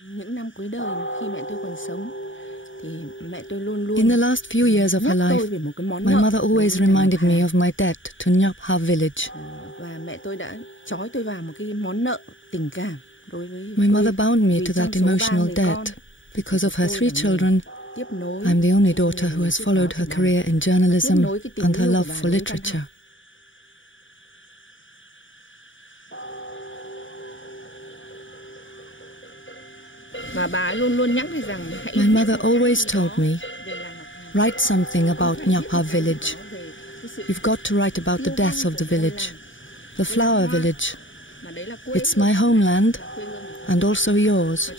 In the last few years of her life, my mother always reminded me of my debt to Nhop Ha village. My mother bound me to that emotional debt. Because of her 3 children, I'm the only daughter who has followed her career in journalism and her love for literature. My mother always told me, write something about Nhop Ha village. You've got to write about the death of the village, the flower village. It's my homeland and also yours.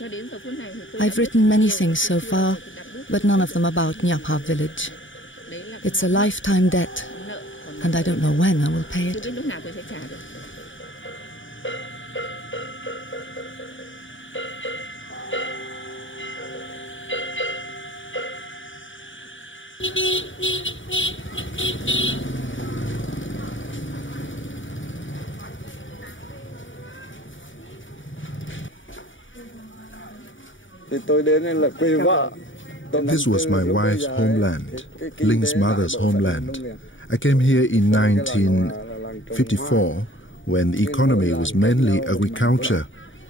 I've written many things so far, but none of them about Nhop Ha village. It's a lifetime debt, and I don't know when I will pay it. This was my wife's homeland, Ling's mother's homeland. I came here in 1954 when the economy was mainly agriculture,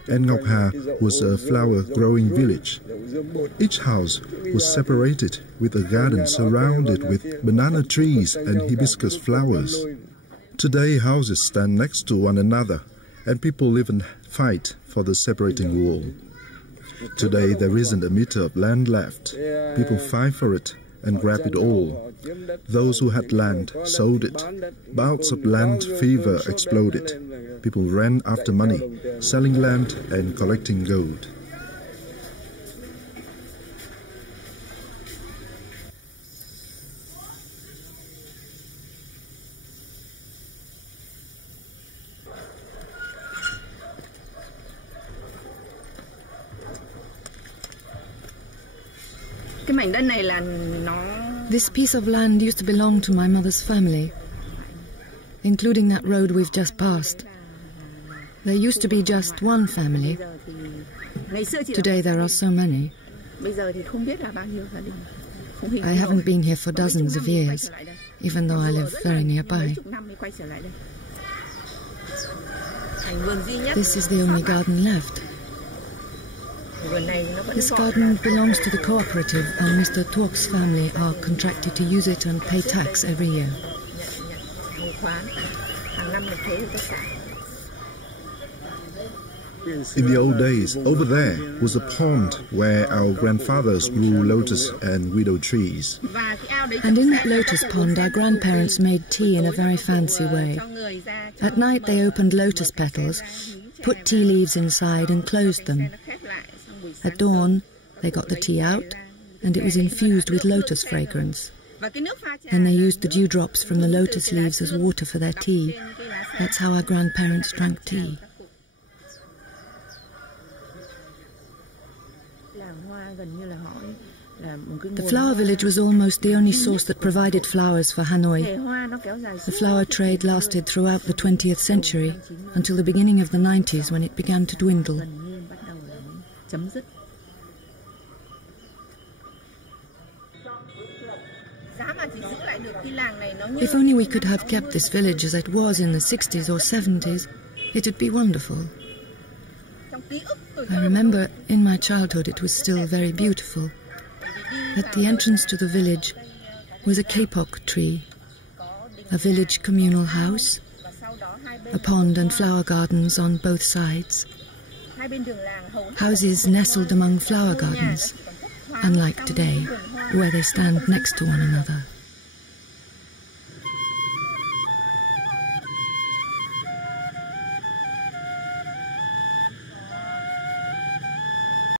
and Nhop Ha was a flower-growing village. Each house was separated with a garden surrounded with banana trees and hibiscus flowers. Today, houses stand next to one another, and people live and fight for the separating wall. Today, there isn't a meter of land left. People fight for it and grab it all. Those who had land sold it. Bouts of land fever exploded. People ran after money, selling land and collecting gold. This piece of land used to belong to my mother's family, including that road we've just passed. There used to be just one family. Today there are so many. I haven't been here for dozens of years, even though I live very nearby. This is the only garden left. This garden belongs to the cooperative, and Mr. Thuoc's family are contracted to use it and pay tax every year. In the old days, over there was a pond where our grandfathers grew lotus and willow trees. And in that lotus pond, our grandparents made tea in a very fancy way. At night they opened lotus petals, put tea leaves inside and closed them. At dawn, they got the tea out, and it was infused with lotus fragrance. Then they used the dewdrops from the lotus leaves as water for their tea. That's how our grandparents drank tea. The flower village was almost the only source that provided flowers for Hanoi. The flower trade lasted throughout the 20th century, until the beginning of the 90s, when it began to dwindle. If only we could have kept this village as it was in the 60s or 70s, it would be wonderful. I remember in my childhood it was still very beautiful. At the entrance to the village was a kapok tree, a village communal house, a pond and flower gardens on both sides. Houses nestled among flower gardens, unlike today, where they stand next to one another.